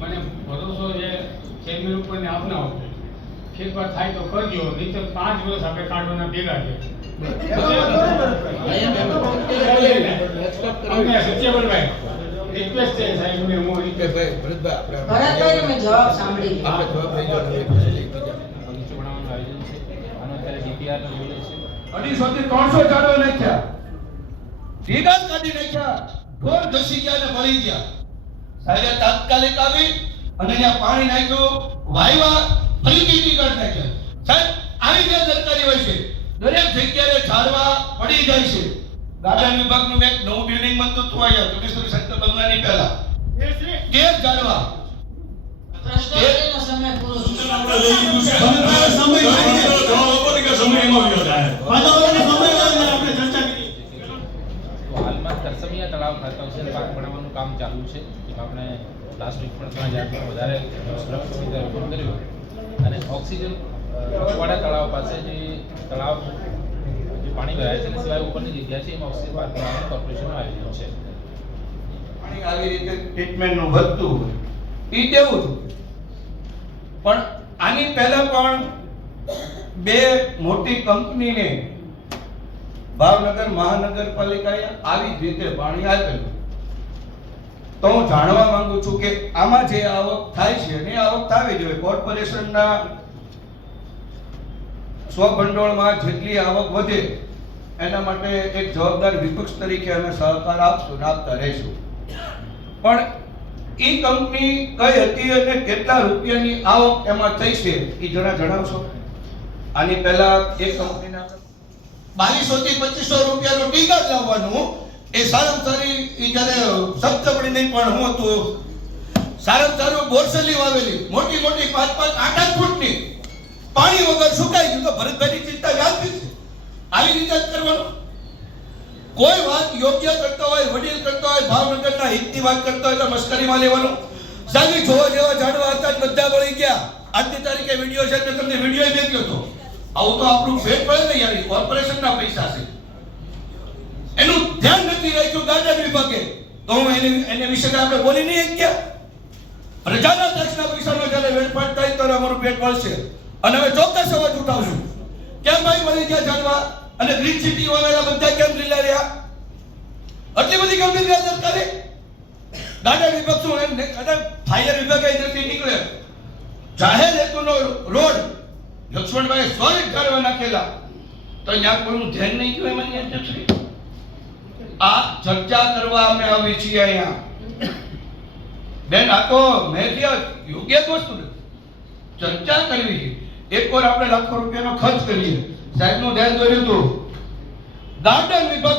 મને ભરોસો છે ચેરમેન ઉપર ને આપના ઉપર ખેતવાર થાય તો કરજો, નહીં તો 5 વર્ષ આપણે કાઢવાના ભેગા છે. સત્યવલભાઈ રિક્વેસ્ટ છે સાહેબને, હું ભરતભાઈ મેં જવાબ સાંભળી આપણે જવાબ લઈ જાવ. બનાવવાનું આયોજન છે અને અત્યારે ડીપીઆર નો બોલે છે 250 થી 300 ઝાડો નાખ્યા, ઢીગા કાઢી નાખ્યા, ઢોર ઘસી ગયા ને મળી ગયા. સાહેબે તાત્કાલિક આવી અને ત્યાં પાણી નાખ્યું, વાયવા, ફરીથી ઢીગા નાખ્યા. સાહેબ આવી જે સરકારી હોય છે દરેક જગ્યાએ ઝાડવા પડી જાય છે. ગાર્ડન વિભાગનું એક નવું બિલ્ડિંગ બનતું હતું અહીંયા જોગેશ્વરી સેક્ટર બંગલાની પહેલા કે ઝાડવા પ્રશ્નોત્તરીનો સમય પૂરો થયો. તો હાલમાં કરસમિયા તળાવ ખાતે ઓક્સિજન પાર્ક બનાવવાનું કામ ચાલુ છે. જેમાં આપણે લાસ્ટ વીક પણ 3000 વધારે વૃક્ષોનું રોપણ કર્યું અને ઓક્સિજન પખવાડા તળાવ પાસે જે તળાવ જે પાણી ભરાય છે એના સિવાય ઉપરની જગ્યા છે એમાં ઓક્સિજન પાર્ક બનાવવાનું કોર્પોરેશનનું આયોજન છે. પાણી આવી રીતે ટ્રીટમેન્ટનું વધતું હોય એ તેવું જ. પણ આની પહેલા પણ બે મોટી કંપનીને ભાવનગર મહાનગરપાલિકાએ આવી જ રીતે પાણી આપેલું. તો હું જાણવા માંગુ છું કે આમાં જે આવક થાય છે એની આવક થવી જોઈએ. કોર્પોરેશનના સ્વભંડોળમાં જેટલી આવક વધે એના માટે એક જવાબદાર વિપક્ષ તરીકે અમે સહકાર આપશું ને આપતા રહીશું. પણ એ કંપની કઈ હતી અને કેટલા રૂપિયાની આવક એમાં થઈ છે એ જરા જણાવશો. આની પહેલા એક કંપનીના 2200 થી 2500 રૂપિયાનું ટીકા લાવવાનું એ સારામાં સારી એ જ્યારે સપ્તપડી નહીં પણ હું હતું સારામાં સારું બોરસલી વાવેલી મોટી મોટી 5-5 8-8 ફૂટની પાણી વગર સુકાઈ ગયું તો ભરતભાઈની ચિંતા વ્યાજબી છે. આવી રીતે જ કરવાનું. કોઈ વાત યોગ્ય કરતો હોય, વડીલ કરતો હોય, ભાવનગરના હિતની વાત કરતો હોય તો મસ્કરીમાં લેવાનું. સાહેબ જોવા જેવા ઝાડવા હતા બધા બળી ગયા. આજની તારીખે વિડીયો છે તો તમને વિડીયો મેક્યો હતો. આવું તો આપણું પેટ પડે ને યાર, કોર્પોરેશનના પૈસા છે. એનું ધ્યાન નથી રાખ્યું ગાર્ડન વિભાગે તો હું એને વિશે આપણે બોલી નહીં ગયા. પ્રજાના ટેક્સના પૈસાનો જ્યારે વેડફાટ થાય તો અમારું પેટ પડશે. અને હવે ચોક્કસ અવાજ ઉઠાવશું. કેમ ભાઈ મળી ગયા ઝાડવા અને ગ્રીન સિટી વાળા બધા કેમ લીલા રહ્યા? આટલી બધી ગંભીર બેદરકારી કરે. ગાર્ડન વિભાગ શું એમ ફાયર વિભાગ અહીંથી નીકળે જાહેર હેતુનો રોડ લક્ષ્મણભાઈ સોલિડ કરવા નાખેલા તો અહીંયા કોઈનું ધ્યાન નહીં ગયું એમાં અધ્યક્ષ. આ ચર્ચા કરવા અમે આવી છીએ અહીંયા. બેન આ તો મેં યોગ્ય વસ્તુ ચર્ચા કરવી છે. એકવાર આપણે લાખો રૂપિયાનો ખર્ચ કરીએ. સાહેબનું ધ્યાન દોર્યું હતું ગાર્ડન વિભાગ